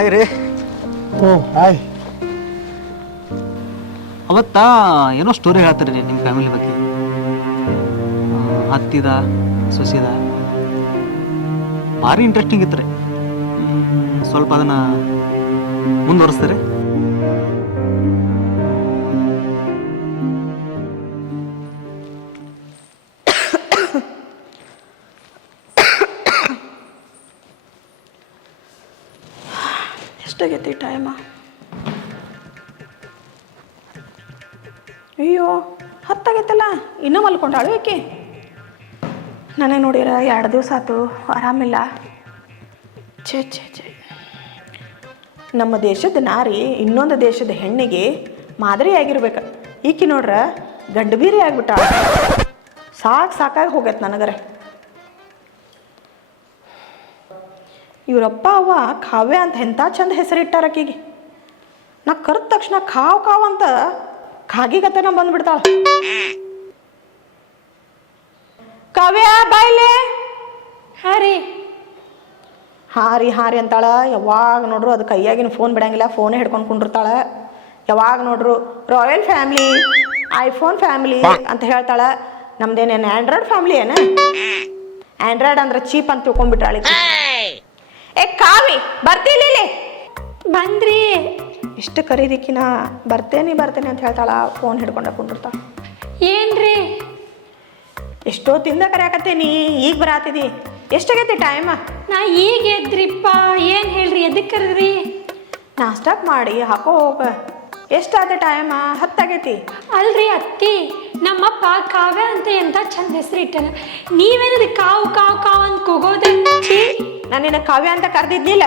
Hi ರೀ. ಓ hi. ಅವತ್ತ ಏನೋ ಸ್ಟೋರಿ ಹೇಳ್ತಾರೆ ರೀ ನಿಮ್ಮ ಫ್ಯಾಮಿಲಿ ಬಗ್ಗೆ. ಹತ್ತಿದ ಸೊಸಿದ ಭಾರಿ ಇಂಟ್ರೆಸ್ಟಿಂಗ್ ಇತ್ತು ರೀ. ಸ್ವಲ್ಪ ಅದನ್ನು ಮುಂದುವರಿಸ್ತಾರೆ. ಎಷ್ಟಾಗೈತಿ ಟೈಮ? ಅಯ್ಯೋ 10 ಆಗೈತಲ್ಲ, ಇನ್ನೂ ಮಲ್ಕೊಂಡಾಳು ಏಕೆ? ನನಗೆ ನೋಡಿರ 2 ದಿವಸ ಆಯ್ತು ಆರಾಮಿಲ್ಲ. ಛೇ ಛೇ ಛೇ. ನಮ್ಮ ದೇಶದ ನಾರಿ ಇನ್ನೊಂದು ದೇಶದ ಹೆಣ್ಣಿಗೆ ಮಾದರಿ ಆಗಿರ್ಬೇಕು. ಈಕಿ ನೋಡ್ರ ಗಂಡಬೀರಿ ಆಗ್ಬಿಟ್ಟ. ಸಾಕಾಗಿ ಹೋಗೈತೆ ನನಗರೆ. ಇವರಪ್ಪ ಅವ್ವ ಕಾವ್ಯ ಅಂತ ಎಂಥ ಚಂದ ಹೆಸರಿಟ್ಟಾರ ಆಕಿಗೆ. ನಾ ಕರೆದ ತಕ್ಷಣ ಕಾವ್ ಅಂತ ಕಾಗಿಗತ್ತೆ ನಾ ಬಂದ್ಬಿಡ್ತಾಳ. ಕಾವ್ಯ ಬಾಯ್ಲೆ. ಹಾರಿ ಅಂತಾಳ. ಯಾವಾಗ ನೋಡ್ರು ಅದು ಕೈಯಾಗಿನ ಫೋನ್ ಬಿಡಂಗಿಲ್ಲ, ಫೋನೇ ಹಿಡ್ಕೊಂಡು ಕುಂಡಿರ್ತಾಳ. ಯಾವಾಗ ನೋಡ್ರು ರಾಯಲ್ ಫ್ಯಾಮ್ಲಿ, ಐಫೋನ್ ಫ್ಯಾಮಿಲಿ ಅಂತ ಹೇಳ್ತಾಳ. ನಮ್ದೇನೇನು ಆ್ಯಂಡ್ರಾಯ್ಡ್ ಫ್ಯಾಮಿಲಿ ಏನ? ಆ್ಯಂಡ್ರಾಯ್ಡ್ ಅಂದ್ರೆ ಚೀಪ್ ಅಂತ ತಿಳ್ಕೊಂಡ್ಬಿಟ್ರಾಳಿ. ಏ ಕಾವಿ ಬರ್ತಿಲ್ಲ. ಬಂದ್ರಿ? ಇಷ್ಟು ಕರೀದಿಕ್ಕಿನ ಬರ್ತೇನೆ ಅಂತ ಹೇಳ್ತಾಳ. ಫೋನ್ ಹಿಡ್ಕೊಂಡ ಕುಂಡಿರ್ತಾಳ. ಏನ್ರಿ ಎಷ್ಟೋ ತಿಂದ ಕರೆಯಾಕತ್ತೇನಿ, ಈಗ ಬರಾತಿದಿ. ಎಷ್ಟಾಗೈತಿ ಟೈಮ? ನಾ ಈಗ ಎದ್ರಿಪ್ಪ. ಏನು ಹೇಳ್ರಿ, ಎದಕ್ಕೆ ಕರೆದ್ರಿ? ನಾಷ್ಟಾಕ್ ಮಾಡಿ ಹಾಕೋ ಹೋಗ. ಎಷ್ಟಾದ ಟೈಮ? 10 ಆಗೈತಿ. ಅಲ್ರಿ ಅತ್ತಿ, ನಮ್ಮಪ್ಪ ಕಾವ್ಯ ಅಂತ ಎಂತ ಚಂದ ಹೆಸರು ಇಟ್ಟನ. ನೀವೇನದು ಕಾವು ಕಾವು ಕಾವು ಅಂತ ಕೂಗೋದೆ? ನಾನು ನಿನ್ನ ಕಾವ್ಯ ಅಂತ ಕರೆದಿದ್ನಿಲ್ಲ.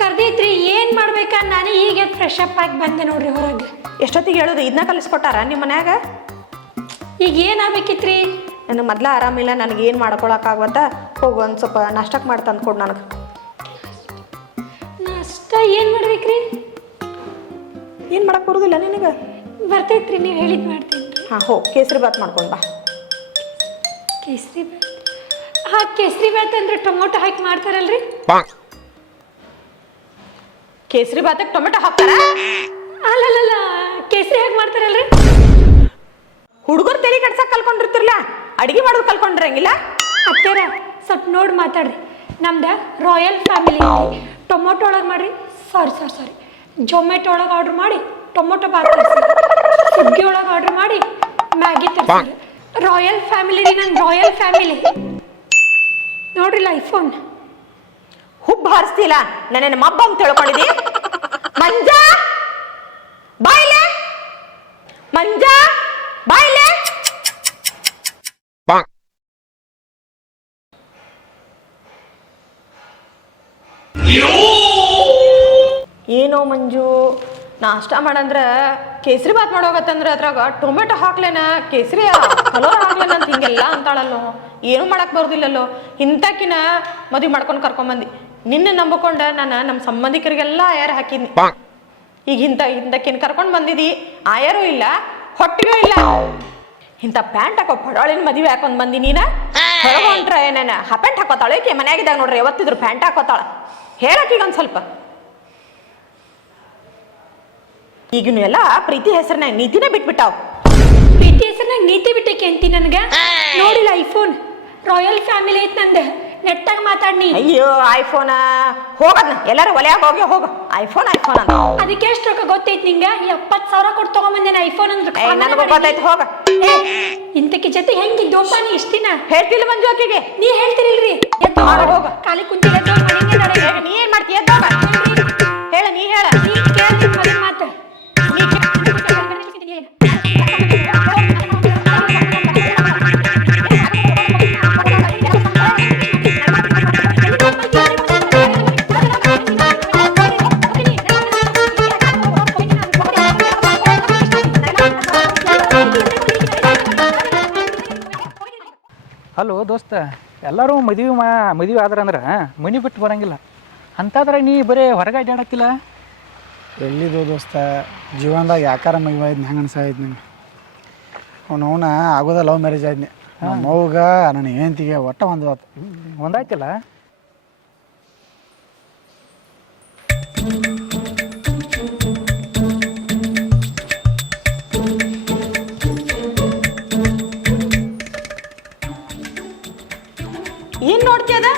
ಕರ್ದಿದ್ರಿ, ಏನು ಮಾಡ್ಬೇಕ? ನಾನು ಈಗ ಫ್ರೆಶ್ ಅಪ್ ಆಗಿ ಬಂದೆ ನೋಡ್ರಿ ಹೊರಗೆ. ಎಷ್ಟೊತ್ತಿಗೆ ಹೇಳೋದು? ಇದನ್ನ ಕಲಿಸ್ಕೊಟ್ಟಾರ ನಿಮ್ಮ ಮನ್ಯಾಗ? ಈಗ ಏನಾಗಬೇಕಿತ್ರಿ? ನನಗೆ ಮೊದ್ಲ ಆರಾಮಿಲ್ಲ, ನನಗೇನು ಮಾಡ್ಕೊಳಕ್ಕಾಗತ್ತ. ಹೋಗು ಒಂದು ಸ್ವಲ್ಪ ನಾಷ್ಟಕ್ಕೆ ಮಾಡಿ ತಂದ್ಕೊಡು ನನಗೆ. ನಾಷ್ಟ ಏನು ಮಾಡ್ಬೇಕ್ರಿ? ಏನು ಮಾಡಕ್ಕೆ ಬರೋದಿಲ್ಲ ನಿನಗೆ? ಬರ್ತೈತ್ರಿ, ನೀವು ಹೇಳಿದ್ ಮಾಡ್ತೀನಿ. ಹಾಂ ಹೋಗಿ ಕೇಸರಿ ಬಾತ್ ಮಾಡ್ಕೊಂಡು ಬಾ. ಕೇಸರಿ ಬಾತ್? ಹಾಂ, ಕೇಸರಿ ಬಾತ್ ಅಂದ್ರೆ ಟೊಮೊಟೊ ಹಾಕಿ ಮಾಡ್ತಾರಲ್ರಿ? ಕೇಸರಿ ಬಾತಕ್ಕೆ ಟೊಮೆಟೊ ಹಾಕ್ತಾರ? ಅಲ್ಲಲ್ಲ, ಕೇಸರಿ ಹಾಕಿ ಮಾಡ್ತಾರಲ್ರಿ? ಹುಡುಗರು ತಲೆ ಕಟ್ಸಕ್ಕೆ ಕಲ್ಕೊಂಡಿರ್ತಿರ್ಲ, ಅಡಿಗೆ ಮಾಡೋದು ಕಲ್ಕೊಂಡಿರಂಗಿಲ್ಲ. ಅತ್ತೇರ ಸ್ವಲ್ಪ ನೋಡಿ ಮಾತಾಡ್ರಿ. ನಮ್ದು ರಾಯಲ್ ಫ್ಯಾಮಿಲಿ ಐತಿ. ಟೊಮೊಟೊ ಒಳಗೆ ಮಾಡ್ರಿ. ಸಾರಿ ಜೊಮ್ಯಾಟೊ ಒಳಗೆ ಆರ್ಡ್ರ್ ಮಾಡಿ ಟೊಮೊಟೊ ಬಾತ್ ತರಿಸಿ. ಸ್ವಿಗ್ಗಿ ಒಳಗೆ ಆರ್ಡ್ರ್ ಮಾಡಿ ಮ್ಯಾಗಿ ತರಿಸಿ. ರಾಯಲ್ ಫ್ಯಾಮಿಲಿ ರೀ, ನನ್ನ ರಾಯಲ್ ಫ್ಯಾಮಿಲಿ. ನೋಡ್ರಿಲ್ಲ ಐಫೋನ್. ಹುಬ್ಬ ಹಾರಿಸ್ತಿಲ್ಲ, ನನ್ನೇನು ಮಬ್ಬ ಅಂತ ತಿಳ್ಕೊಂಡಿದ್ದಿ? ಮಂಜಾ ಬಾಯ್ಲೆ, ಮಂಜಾ ಬಾಯ್ಲೆ. ಏನೋ ಮಂಜು, ನಾಷ್ಟ ಮಾಡಂದ್ರೆ ಕೇಸರಿ ಬಾತ್ ಮಾಡೋಗತ್ತಂದ್ರೆ ಅದ್ರಾಗ ಟೊಮೆಟೊ ಹಾಕ್ಲೇನ, ಕೇಸರಿ ಕಲರ್ ಹಾಕ್ಲೇನ ಅಂತ ಹಿಂಗೆಲ್ಲ ಅಂತಾಳಲ್ಲೋ. ಏನೂ ಮಾಡಕ್ಕೆ ಬರೋದಿಲ್ಲಲ್ಲೋ. ಇಂಥಕ್ಕಿನ ಮದುವೆ ಮಾಡ್ಕೊಂಡು ಕರ್ಕೊಂಬಂದು ನಿನ್ನ ನಂಬಿಕೊಂಡ ನಾನು ನಮ್ಮ ಸಂಬಂಧಿಕರಿಗೆಲ್ಲ ಆಯಾರ ಹಾಕಿದ್ನಿ. ಈಗ ಇಂಥಕ್ಕಿನ ಕರ್ಕೊಂಡು ಬಂದಿದ್ದಿ, ಆಯಾರೂ ಇಲ್ಲ, ಹೊಟ್ಟಿಗೂ ಇಲ್ಲ. ಇಂಥ ಪ್ಯಾಂಟ್ ಹಾಕೋ ಪಡೋಳಿನ ಮದುವೆ ಹಾಕೊಂಡ್ ಬಂದಿ ನೀನ. ಹೊರಗೊಂಟ್ರ ಏನೇನ ಪ್ಯಾಂಟ್ ಹಾಕೋತಾಳೆ ಏಕೆ? ಮನ್ಯಾಗಿದ್ದಾಗ ನೋಡ್ರಿ ಯಾವತ್ತಿದ್ರು ಪ್ಯಾಂಟ್ ಹಾಕೋತಾಳ. ಹೇಳಕ್ಕೀಗ ಒಂದು ಸ್ವಲ್ಪ. ಈಗಿನ ಎಲ್ಲ ಪ್ರೀತಿ ಹೆಸರಿನಾಗ ನೀತಿನೇ ಬಿಟ್ಬಿಟ್ಟಾವ್. ಪ್ರೀತಿ ಹೆಸರಿನಾಗ ನೀತಿ ಬಿಟ್ಟಕ್ಕೆ ಅಂತಿ ನನಗೆ? ನೋಡಿಲ್ಲ ಐಫೋನ್ ರಾಯಲ್ ಫ್ಯಾಮಿಲಿ ಐತ್ ನಂದು. ನೆಟ್ಟಾಗ ಮಾತಾಡ್ನಿ. ಅಯ್ಯೋ ಐಫೋನ ಹೋಗದ್ನ ಎಲ್ಲಾರು ಒಲೆಯಾಗ ಹೋಗಿ ಹೋಗ. ಐಫೋನ್ ಅಂತ ಅದಕ್ಕೆ ಎಷ್ಟು ರೊಕ್ಕ ಗೊತ್ತೈತಿ ನಿಂಗೆ? 70,000 ಕೊಟ್ಟು ತಗೊಂಬಂದೇನ ಐಫೋನ್ ಅಂದ್ರೆ. ನನಗೆ ಗೊತ್ತಾಯ್ತು, ಹೋಗ. ಇಂತಕ್ಕೆ ಜೊತೆ ಹೆಂಗಿದ್ದೋಪ್ಪ ನೀ ಇಷ್ಟ ದಿನ? ಹೇಳ್ತಿಲ್ಲ ಮಂಜು ಆಕಿಗೆ. ನೀ ಹೇಳ್ತಿರಿಲ್ರಿ? ಹೋಗ ಖಾಲಿ ಕುಂತಿ ನೀ ಏನ್ ಮಾಡ್ತೀಯ? ಹೇಳ, ನೀ ಹೇಳ. ನೀ ಕೇಳ್ತೀನಿ ಮಾತು. ಹಲೋ ದೋಸ್ತ, ಎಲ್ಲರೂ ಮದುವೆ ಆದ್ರಂದ್ರೆ ಮನೆ ಬಿಟ್ಟು ಬರೋಂಗಿಲ್ಲ. ಅಂತಾದ್ರೆ ನೀ ಬರೀ ಹೊರಗೆ ಅಡ್ಡಾಡತ್ತಿಲ್ಲ. ಎಲ್ಲಿದ್ದು ದೋಸ್ತ, ಜೀವನದಾಗ ಯಾಕಾರ ಮದುವೆ ಆಯ್ತು ಹೆಂಗೆ ಅನ್ಸಾಯ್ತು ನಂಗೆ. ಅವನ ಆಗೋದ ಲವ್ ಮ್ಯಾರೇಜ್ ಆಯ್ತು. ನಮ್ಮ ಅವ್ಗ ನನ್ನ ಹೆಂಡತಿಗೆ ಒಟ್ಟ ಒಂದಾಯ್ತಿಲ್ಲ. ಏನ್ ನೋಡ್ತೀಯದ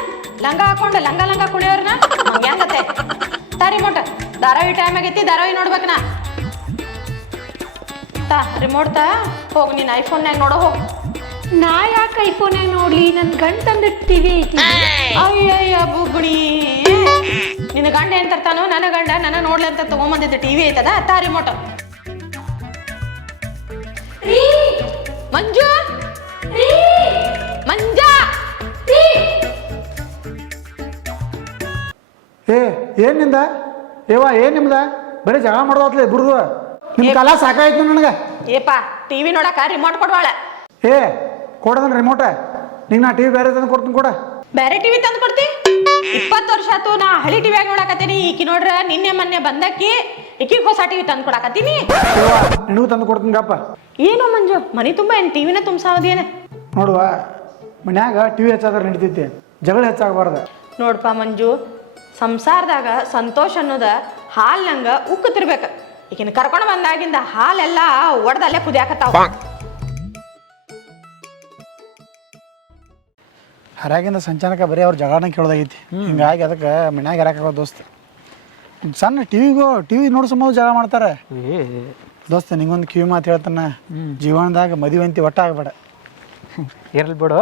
ಲಂಗ ಹಾಕೊಂಡ ಲಂಗ ಕುಣಿಯೋರ್ನ ಹಂಗೆ ಹಂಗತ್ತೆ ತಾ ರಿಮೋಟ್ ಧಾರಾವಾಹಿ ಟೈಮ್ ಆಗೈತಿ ಧಾರಾವಾಹಿ ನೋಡ್ಬೇಕ ನಾ ತಾ ರಿಮೋಟ್ ತಾ ಹೋಗ್ ನೀನ್ ಐಫೋನ್ಯಾಗ ನೋಡೋ ಹೋಗ್ ನಾ ಯಾಕೆ ಐಫೋನ್ಯಾಗ ನೋಡ್ಲಿ ನನ್ನ ಗಂಡ ತಂದ ಟಿವಿ ಐತಿ ಅಯ್ಯಯ್ಯ ಬುಗುಡಿ ನಿನ್ನ ಗಂಡ ಏನ್ ತರ್ತಾನೋ ನನ್ನ ಗಂಡ ನನ್ನ ನೋಡ್ಲಿ ಅಂತ ತಗೊಂಬಂದಿದ್ದ ಟಿವಿ ಐತದ ತಾ ರಿಮೋಟ್ ಮಂಜು ಮಂಜಾ ಏನ್ ನಿಂದ ಏನ್ ನಿಮ್ದ ಬರೀ ಜಗಳ ಮಾಡೋದ್ಲೆ ಇಬ್ರದು ನಿಮ್ ಕಾಲ ಸಾಕಾಯ್ತು ನನಗೆ ಏಪ ಟಿವಿ ನೋಡಕ ರಿಮೋಟ್ ಕೊಡ್ವಾಳ ಕೊಡದನ್ ರಿಮೋಟ ನಿಂಗೆ ನಾ ಟಿವಿ ಬೇರೆ ತಂದು ಕೊಡ್ತೀನಿ ಕೊಡ ಬೇರೆ ಟಿವಿ ತಂದು ಕೊಡ್ತಿ 20 ವರ್ಷ ಆತು ನಾ ಹಳಿ ಟಿವಿಯಾಗ ನೋಡಕತ್ತೀನಿ ಈಕಿ ನೋಡ್ರ ನಿನ್ನೆ ಮೊನ್ನೆ ಬಂದಕ್ಕಿ ಈಕಿಗೆ ಹೊಸ ಟಿವಿ ತಂದು ಕೊಡಕತ್ತೀನಿ ನಿನಗೂ ತಂದು ಕೊಡ್ತೀನಿ ಗಪ್ಪ ಏನು ಮಂಜು ಮನಿ ತುಂಬಾ ಏನ್ ಟಿವಿನ ತುಂಬಸಾವದೇನ ನೋಡುವ ಮನ್ಯಾಗ ಟಿವಿ ಹೆಚ್ಚಾದ್ರೆ ನಡಿತೈತಿ ಜಗಳ ಹೆಚ್ಚಾಗಬಾರ್ದ ನೋಡ್ಪ ಮಂಜು ಸಂಸಾರದಾಗ ಸಂತೋಷ ಅನ್ನೋದ ಹಾಲ್ನಂಗ ಉಕ್ಕತಿರ್ಬೇಕ ಈಗಿನ ಕರ್ಕೊಂಡು ಬಂದಾಗಿಂದ ಹಾಲೆಲ್ಲ ಒಡ್ದಲ್ಲೇ ಕುದಿಯಾಕತ್ತಾವ ಹರಾಗಿಂದ ಸಂಚಾನಕ ಬರೀ ಅವ್ರ ಜಗಳನ ಕೇಳೋದಾಗೈತಿ ಹಿಂಗಾಗಿ ಅದಕ್ಕೆ ಮನ್ಯಾಗ ಇರಾಕ ದೋಸ್ತ ಸಣ್ಣ ಟಿವಿ ನೋಡ್ ಸಂಬಂಧ ಜಗಳ ಮಾಡ್ತಾರೆ ದೋಸ್ತ ನಿಂಗೊಂದು ಕಿವಿ ಮಾತು ಹೇಳ್ತಾನ ಜೀವನದಾಗ ಮದುವೆ ಅಂತಿ ಒಟ್ಟ ಆಗಬೇಡ ಇರ್ಲಿ ಬಿಡು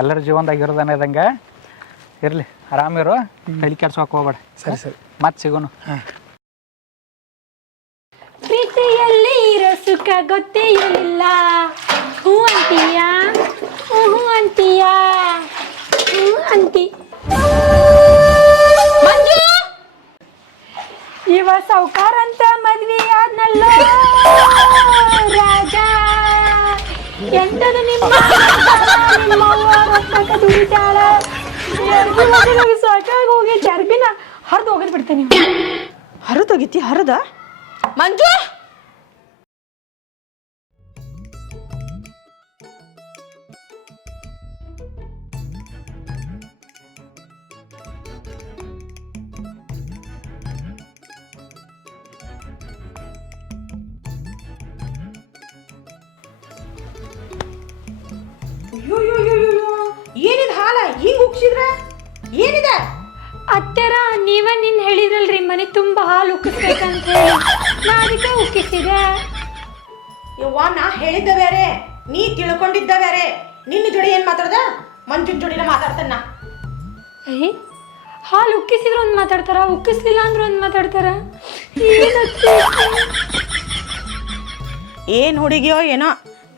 ಎಲ್ಲರ ಜೀವನದಾಗ ಇರೋದನ್ನದಂಗೆ ಇರಲಿ ಆರಾಮಿರು ತಲೆ ಕೆಡ್ಸೋಕೆ ಹೋಗ್ಬೇಡ ಸರಿ ಮತ್ತೆ ಸಿಗೋನು ಪ್ರೀತಿಯಲ್ಲಿ ಇರೋ ಸುಖ ಗೊತ್ತೇ ಇರಲಿಲ್ಲ ಹೂ ಅಂತೀಯಾ ಹೂ ಅಂತೀಯಾ ಹೂ ಅಂತಿ ಇವ ಸೌಕಾರ ಅಂತ ಮದ್ವೆ ಆದ್ನಲ್ಲ ರಾಜ ಎಂತದು ನಿಮ್ಮವ್ವ ರೊಕ್ಕಕ್ಕೆ ದುಡಿತಾಳ ಸಾಕಾಗಿ ಹೋಗಿ ಚರ್ಬಿನ ಹರಿದು ಹೋಗದ್ ಬಿಡ್ತೇನೆ ಹರಿದೋಗಿತಿ ಹರಿದ ಮಂಜು ಏನಿದ ಹಾಲ ಹಿಂಗ್ ಉಕ್ಸಿದ್ರ ಏನಿದೆ ಅತ್ತೆರ ನೀವ ನಿನ್ ಹೇಳಿದ್ರಲ್ರಿ ಮನೆ ತುಂಬಾ ಹಾಲು ಉಕ್ಕಿಸ್ಬೇಕಂತ ಹೇಳಿ ನಾ ಅದಕ್ಕೆ ಉಕ್ಕಿಸಿದೆ ಯವ್ವ ನಾ ಹೇಳಿದ್ದ ಬೇರೆ ನೀ ತಿಳ್ಕೊಂಡಿದ್ದ ಬೇರೆ ನಿನ್ನ ಜೋಡಿ ಏನ್ ಮಾತಾಡ್ದ ಮಂಜುನ್ ಜೋಡಿನ ಮಾತಾಡ್ತಾನ ಏಯ್ ಹಾಲು ಉಕ್ಕಿಸಿದ್ರೆ ಒಂದು ಮಾತಾಡ್ತಾರ ಉಕ್ಕಿಸ್ಲಿಲ್ಲ ಅಂದ್ರೆ ಒಂದು ಮಾತಾಡ್ತಾರ ಏನ್ ಹುಡುಗಿಯೋ ಏನೋ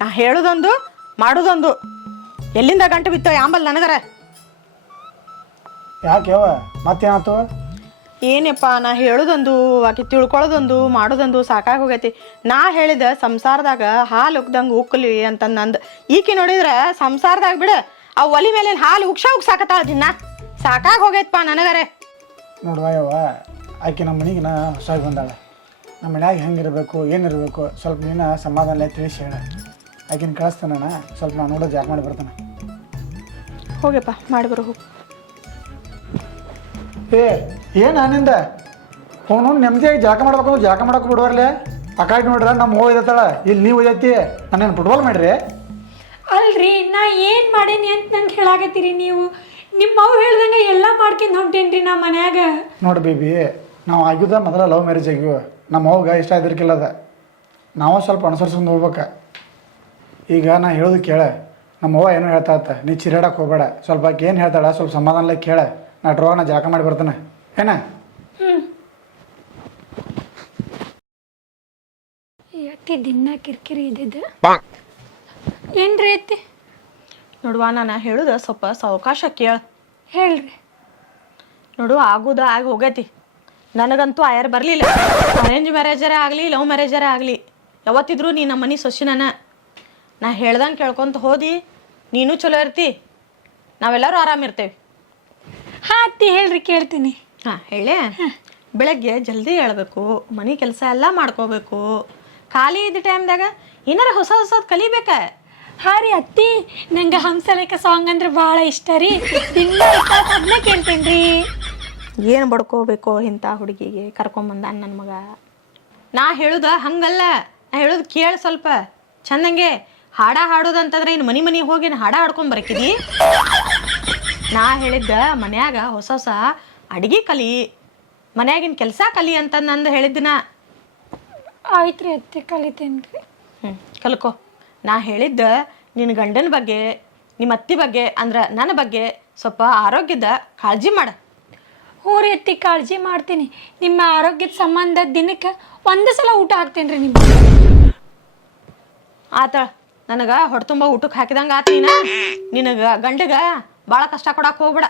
ನಾ ಹೇಳುದೊಂದು ಮಾಡುದೊಂದು ಎಲ್ಲಿಂದ ಗಂಟು ಬಿತ್ತೋ ಯಾಂಬಲ್ ನನಗರ ಯಾಕೆವ ಮತ್ತೇನಾಯ್ತು ಏನಪ್ಪ ನಾ ಹೇಳುದೊಂದು ಆಕಿ ತಿಳ್ಕೊಳ್ಳೋದೊಂದು ಮಾಡೋದೊಂದು ಸಾಕಾಗಿ ಹೋಗೈತಿ ನಾ ಹೇಳಿದ ಸಂಸಾರದಾಗ ಹಾಲು ಉಕ್ದಂಗೆ ಉಕ್ಕಲಿ ಅಂತ ನಂದು ಈಕಿ ನೋಡಿದ್ರ ಸಂಸಾರದಾಗ ಬಿಡ ಆ ಒಲಿ ಮೇಲೆ ಹಾಲು ಉಕ್ಸಾಕತ್ತಾಳ ದಿನ ಸಾಕಾಗಿ ಹೋಗೈತಪ್ಪ ನನಗರೆ ನೋಡುವ ಯವ್ವ ಆಕೆ ನಮ್ಮ ಮನೆಗೆ ಹೊಸಾಗಿ ಬಂದಾಳ ನಮ್ಮ ಮನ್ಯಾಗ ಹೆಂಗಿರಬೇಕು ಏನಿರಬೇಕು ಸ್ವಲ್ಪ ನೀನು ಸಮಾಧಾನ ತಿಳಿಸಿ ಹೇಳ ಆಕಿನ ಕಳಿಸ್ತಾನ ಸ್ವಲ್ಪ ನಾನು ನೋಡೋದು ಜಾಗ ಮಾಡಿ ಬರ್ತಾನೆ ಹೋಗಪ್ಪ ಮಾಡಿ ಬರೋ ಹೋಗಿ ಏನು ನಿಂದ ಅವನು ನೆಮ್ಮದಿಯಾಗಿ ಜಾಕ ಮಾಡ್ಬೇಕು ಜಾಕ ಮಾಡಕ್ಕೆ ಬಿಡುವರ್ಲೆ ಆ ಕಡೆ ನೋಡ್ರ ನಮ್ಮ ಹೋ ಇದತ್ತಾಳ ಇಲ್ಲಿ ನೀವು ಒಯ್ಯತ್ತಿ ನಾನೇನು ಫುಟ್ಬಾಲ್ ಮಾಡ್ರಿ ಅಲ್ರಿ ನಾ ಏನು ಮಾಡೀನಿ ಅಂತ ನಂಗೆ ಹೇಳಾಕತ್ತೀರಿ ನೀವು ನಿಮ್ಮ ಅವು ಹೇಳ್ದಂಗೆ ಎಲ್ಲ ಮಾಡ್ಕೊಂಡು ಹೊಂಟೇನ್ರಿ ನಾ ಮನ್ಯಾಗ ನೋಡಿ ಬೇಬಿ ನಾವು ಆಗಿದ್ದ ಮೊದಲ ಲವ್ ಮ್ಯಾರೇಜ್ ಆಗಿವ ನಮ್ಮ ಅವ್ಗೆ ಇಷ್ಟ ಇದ್ರಿಕಿಲ್ಲದ ನಾವು ಸ್ವಲ್ಪ ಅನುಸರಿಸ್ಕೊಂಡು ಹೋಗ್ಬೇಕು ಈಗ ನಾ ಹೇಳೋದು ಕೇಳ ನಮ್ಮ ಅವ್ವ ಏನೋ ಹೇಳ್ತಾ ಇತ್ತ ನೀ ಚಿರಾಡಕ್ಕೆ ಹೋಗಬೇಡ ಸ್ವಲ್ಪ ಆಕೆ ಏನು ಹೇಳ್ತಾಳ ಸ್ವಲ್ಪ ಸಮಾಧಾನ ಕೇಳ ನಾ ಡ್ರೋನ ಜಾಕ ಮಾಡಿ ಬರ್ತಾನೆ ಏನ ಅತ್ತಿ ದಿನ ಕಿರಿಕಿರಿ ಇದ್ದಿದ್ದು ಏನ್ರಿ ಅತ್ತಿ ನೋಡುವ ನಾನು ಹೇಳುದ ಸ್ವಲ್ಪ ಸಾವಕಾಶ ಕೇಳ ಹೇಳ್ರಿ ನೋಡು ಆಗುದ ಆಗಿ ಹೋಗೈತಿ ನನಗಂತೂ ಆಯರ್ ಬರಲಿಲ್ಲ ಅರೇಂಜ್ ಮ್ಯಾರೇಜರೇ ಆಗಲಿ ಲವ್ ಮ್ಯಾರೇಜರೇ ಆಗಲಿ ಯಾವತ್ತಿದ್ರು ನೀ ನಮ್ಮ ಮನೆ ಸೊಸಿನ ನಾ ಹೇಳ್ದಂಗೆ ಕೇಳ್ಕೊಂತ ಹೋದಿ ನೀನು ಚಲೋ ಇರ್ತಿ ನಾವೆಲ್ಲರೂ ಆರಾಮಿರ್ತೇವೆ ಹಾಂ ಅತ್ತಿ ಹೇಳ್ರಿ ಕೇಳ್ತೀನಿ ಹಾಂ ಹೇಳೇ ಬೆಳಗ್ಗೆ ಜಲ್ದಿ ಹೇಳ್ಬೇಕು ಮನೆ ಕೆಲಸ ಎಲ್ಲ ಮಾಡ್ಕೋಬೇಕು ಖಾಲಿ ಇದ್ದ ಟೈಮ್ದಾಗ ಏನಾರ ಹೊಸ ಹೊಸದು ಕಲಿಬೇಕ ಹಾಂ ರೀ ಅತ್ತಿ ನಂಗೆ ಹಂಸಲೇಖ ಸಾಂಗ್ ಅಂದ್ರೆ ಭಾಳ ಇಷ್ಟ ರೀ ದಿನ ಅದನ್ನೇ ಕೇಳ್ತೇನೆ ರೀ ಏನು ಬಡ್ಕೋಬೇಕೋ ಇಂಥ ಹುಡುಗಿಗೆ ಕರ್ಕೊಂಬಂದ ನನ್ನ ಮಗ. ನಾ ಹೇಳುದ ಹಂಗಲ್ಲ, ನಾ ಹೇಳೋದು ಕೇಳಿ ಸ್ವಲ್ಪ ಚಂದಂಗೆ. ಹಾಡ ಹಾಡೋದಂತಂದ್ರೆ ಇನ್ನು ಮನೆ ಹೋಗಿ ಹಾಡ ಹಾಡ್ಕೊಂಬರಕಿದಿ. ನಾ ಹೇಳಿದ್ದ ಮನ್ಯಾಗ ಹೊಸ ಹೊಸ ಅಡಿಗೆ ಕಲಿ, ಮನ್ಯಾಗಿನ ಕೆಲಸ ಕಲಿ ಅಂತ ನಂದು ಹೇಳಿದ್ದಿನ. ಆಯ್ತು ರೀ ಅತ್ತೆ, ಕಲಿತೇನೆ ರೀ. ಕಲ್ಕೊ. ನಾ ಹೇಳಿದ್ದ ನಿನ್ನ ಗಂಡನ ಬಗ್ಗೆ, ನಿಮ್ಮ ಅತ್ತಿ ಬಗ್ಗೆ ಅಂದ್ರೆ ನನ್ನ ಬಗ್ಗೆ ಸ್ವಲ್ಪ ಆರೋಗ್ಯದ ಕಾಳಜಿ ಮಾಡ. ಹ್ಞೂ ರೀ ಅತ್ತಿ, ಕಾಳಜಿ ಮಾಡ್ತೀನಿ. ನಿಮ್ಮ ಆರೋಗ್ಯದ ಸಂಬಂಧ ದಿನಕ್ಕೆ ಒಂದು ಸಲ ಊಟ ಹಾಕ್ತೇನೆ ರೀ ನಿಮ್ಗೆ. ಆತ ನನಗೆ ಹೊಟ್ಟೆ ತುಂಬ ಊಟಕ್ಕೆ ಹಾಕಿದಂಗೆ ಆತ. ನಿನಗೆ ಗಂಡಗ ಭಾಳ ಕಷ್ಟ ಕೊಡಕ್ಕೆ ಹೋಗ್ಬೇಡ.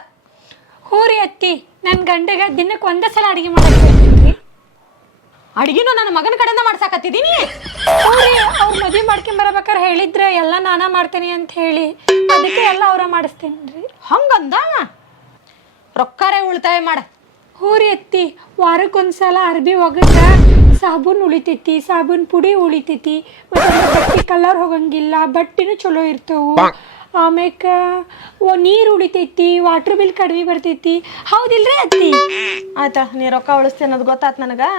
ಹ್ಞೂ ರೀ ಅತ್ತಿ, ನನ್ನ ಗಂಡಗ ದಿನಕ್ಕೆ ಒಂದೇ ಸಲ ಅಡುಗೆ ಮಾಡಕ್ಕೆ ಹೇಳ್ತೀನಿ ರೀ. ಅಡ್ಗಿನೂ ನನ್ನ ಮಗನ ಕಡೆಯಿಂದ ಮಾಡ್ಸಾಕತ್ತಿದ್ದೀನಿ. ಹ್ಞೂ ರೀ, ಅವ್ರು ಮದುವೆ ಮಾಡ್ಕೊಂಬರ್ಬೇಕಾರೆ ಹೇಳಿದ್ರೆ ಎಲ್ಲ ನಾನಾ ಮಾಡ್ತೇನೆ ಅಂತ ಹೇಳಿ, ಅದಕ್ಕೆ ಎಲ್ಲ ಅವರ ಮಾಡಿಸ್ತೇನೆ ರೀ. ಹಂಗಂದ ರೊಕ್ಕಾರೆ ಉಳಿತಾಯ ಮಾಡ. ಹ್ಞೂ ರೀ ಅತ್ತಿ, ವಾರಕ್ಕೊಂದ್ಸಲ ಅರ್ಬಿ ಒಗದ್ರೆ ಸಾಬೂನು ಉಳಿತೈತಿ, ಸಾಬೂನು ಪುಡಿ ಉಳಿತೈತಿ, ಮತ್ತು ಬಟ್ಟೆ ಕಲರ್ ಹೋಗಂಗಿಲ್ಲ, ಬಟ್ಟೆನೂ ಚಲೋ ಇರ್ತವು. ಆಮ್ಯಾಕ ನೀರು ಉಳಿತೈತಿ, ವಾಟ್ರ್ ಬಿಲ್ ಕಡಿಮೆ ಬರ್ತೈತಿ. ಹೌದಿಲ್ರಿ ಅತ್ತಿ? ಆಯ್ತಾ, ನೀ ರೊಕ್ಕ ಉಳಿಸ್ತೇನೆ ಅನ್ನೋದು ಗೊತ್ತಾತ್ ನನಗೆ.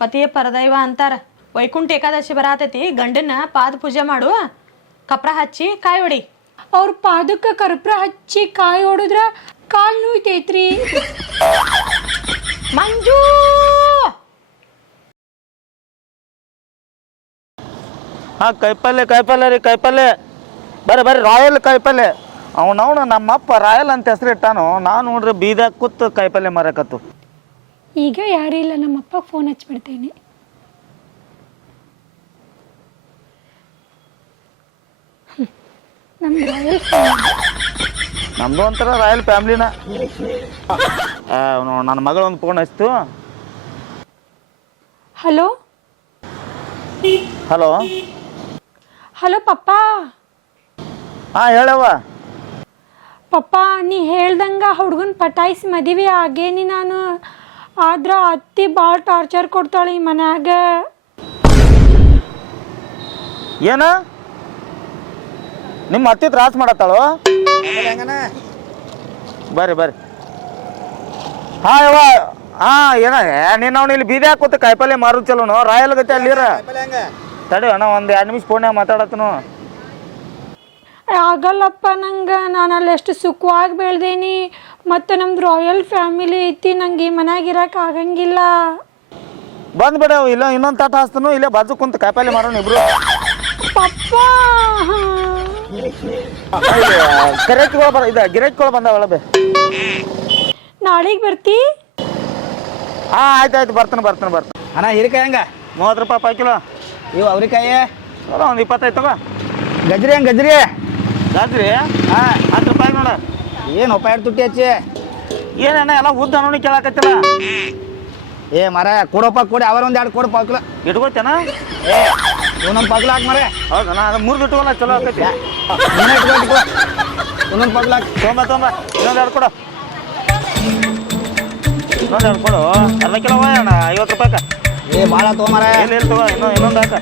ಪತಿಯ ಪರದೈವ ಅಂತಾರ. ವೈಕುಂಠ ಏಕಾದಶಿ ಬರತೈತಿ, ಗಂಡನ ಪಾದ ಪೂಜೆ ಮಾಡು, ಕಪ್ರ ಹಚ್ಚಿ ಕಾಯಿ ಹೊಡಿ. ಅವ್ರ ಪಾದಕ್ಕೆ ಕರ್ಪೂರ ಹಚ್ಚಿ ಕಾಯಿ ಹೊಡಿದ್ರ ಕಾಲು ನೋಯ್ತೈತ್ರಿ. ಮಂಜು ಹಾಂ, ಕಾಯಿಪಲ್ಯ ರೀ, ಕಾಯಿಪಲ್ಯ ಬರ್ರಿ ರಾಯಲ್ ಕಾಯಿಪಲ್ಯ. ಅವನವನು ನಮ್ಮಪ್ಪ ರಾಯಲ್ ಅಂತ ಹೆಸರು ಇಟ್ಟಾನು. ನಾನು ನೋಡ್ರಿ ಬೀದಾಗ ಕೂತು ಕಾಯಿಪಲ್ಯ ಮಾರಕತ್ತು. ಈಗ ಯಾರೂ ಇಲ್ಲ, ನಮ್ಮಪ್ಪ ಫೋನ್ ಹಚ್ಬಿಡ್ತೇನೆ. ನಮ್ದು ಒಂಥರ ರಾಯಲ್ ಫ್ಯಾಮ್ಲಿನ. ನನ್ನ ಮಗಳು ಒಂದು ಫೋನ್ ಹಚ್ತು. ಹಲೋ ಹಲೋ ಹಲೋ ಪಪ್ಪ. ಹಾಂ ಹೇಳವ್ವ. ಪಪ್ಪ, ನೀ ಹೇಳ್ದಂಗ ಹುಡುಗನ ಪಟಾಯಿಸಿ ಮದುವೆ ಆಗೇನಿ ನಾನು. ಆದ್ರ ಅತ್ತಿ ಭಾಳ ಟಾರ್ಚರ್ ಕೊಡ್ತಾಳೆ ಈ ಮನ್ಯಾಗ. ಏನ ನಿಮ್ಮ ಅತ್ತಿ ತ್ರಾಸ ಮಾಡತ್ತಾಳು? ಬರ್ರಿ. ಹಾಂ ಯವ್ವ. ಹಾಂ, ನೀನು ಅವ್ನು ಇಲ್ಲಿ ಬೀದಿ ಹಾಕೋತ ಕಾಯಿಪಲ್ಯ ಮಾರೋದು ಚಲೋನು, ರಾಯಲ್ ಗತಿ ಅಲ್ಲಿರ. ತಡಿ ಅಣ್ಣ, ಒಂದು 2 ನಿಮಿಷ ಫೋನ್ಯಾಗ ಮಾತಾಡತ್ತನು. ಆಗಲ್ಲಪ್ಪ ನಂಗೆ, ನಾನು ಅಲ್ಲಿ ಎಷ್ಟು ಸುಖವಾಗಿ ಬೆಳ್ದೇನಿ, ಮತ್ತು ನಮ್ದು ರಾಯಲ್ ಫ್ಯಾಮಿಲಿ ಐತಿ, ನಂಗೆ ಈ ಮನ್ಯಾಗ ಇರಕ್ಕೆ ಆಗಂಗಿಲ್ಲ. ಬಂದ್ಬಿಡ, ಇಲ್ಲ ಇನ್ನೊಂದು ತಾಟ ಹಾಸ್ತನು, ಇಲ್ಲೇ ಬಾಜು ಕುಂತ ಕಾಯಿಪಲ್ಯ ಮಾರೋಣ ಇಬ್ರು. ಪಪ್ಪ, ಗಿರಾಕಿಗಳು ಬಂದಾವಳ ಬೇ. ನಾಳೆಗೆ ಬರ್ತಿ? ಹಾಂ, ಆಯ್ತು ಬರ್ತಾನೆ. ಅಣ್ಣ ಹೀರೆಕಾಯಿ ಹೆಂಗ? 30 ರೂಪಾಯಿ ಪಾವು ಕಿಲೋ. ಇವು ಅವ್ರಿಕಾಯಿ ಒಂದು 25 ತಗೋ. ಗಜ್ರಿ ಹೆಂಗೆ ಗಜ್ರಿ? ಗಜ್ರಿ ಹಾಂ 10 ರೂಪಾಯಿ ನೋಡ. ಏನು ಉಪಾಯ ತುಟ್ಟಿ ಹಚ್ಚಿ? ಏನಣ್ಣ ಎಲ್ಲ ಉದ್ದ ಅನ್ನೋನಿ ಕೇಳಾಕತ್ತಿಲ್ಲ. ಏ ಮರ ಕೊಡಪ್ಪ, ಕೊಡಿ ಅವ್ರ ಒಂದು 2 ಕೊಡು ಪಾವು ಕಿಲೋ. ಇಟ್ಕೋತೇನ? ಏ ಒಂದೊಂದು ಪಾವು ಕಿಲೋ ಹಾಕಿ ಮರ. ಹೌದಣ್ಣ, ಅದು 3 ಇಟ್ಕೊಲ್ಲ, ಚಲೋ ಆಕೈತಿ. ನೀನೇ ಇಟ್ಕೊ, ಒಂದೊಂದು ಪಾವು ಕಿಲೋ ಹಾಕಿ. ತೊಂಬ ಇನ್ನೊಂದು 2 ಕೊಡು. ಇನ್ನೊಂದು 2 ಕೊಡು. ಅರ್ಧ ಕಿಲೋ ಅಣ್ಣ 50 ರೂಪಾಯಿಕ. ಏ ಭಾಳ ತೊಗೊಂಬರ. ಎಲ್ಲಿ ತಗೋ, ಇನ್ನೊಂದು ಹಾಕ.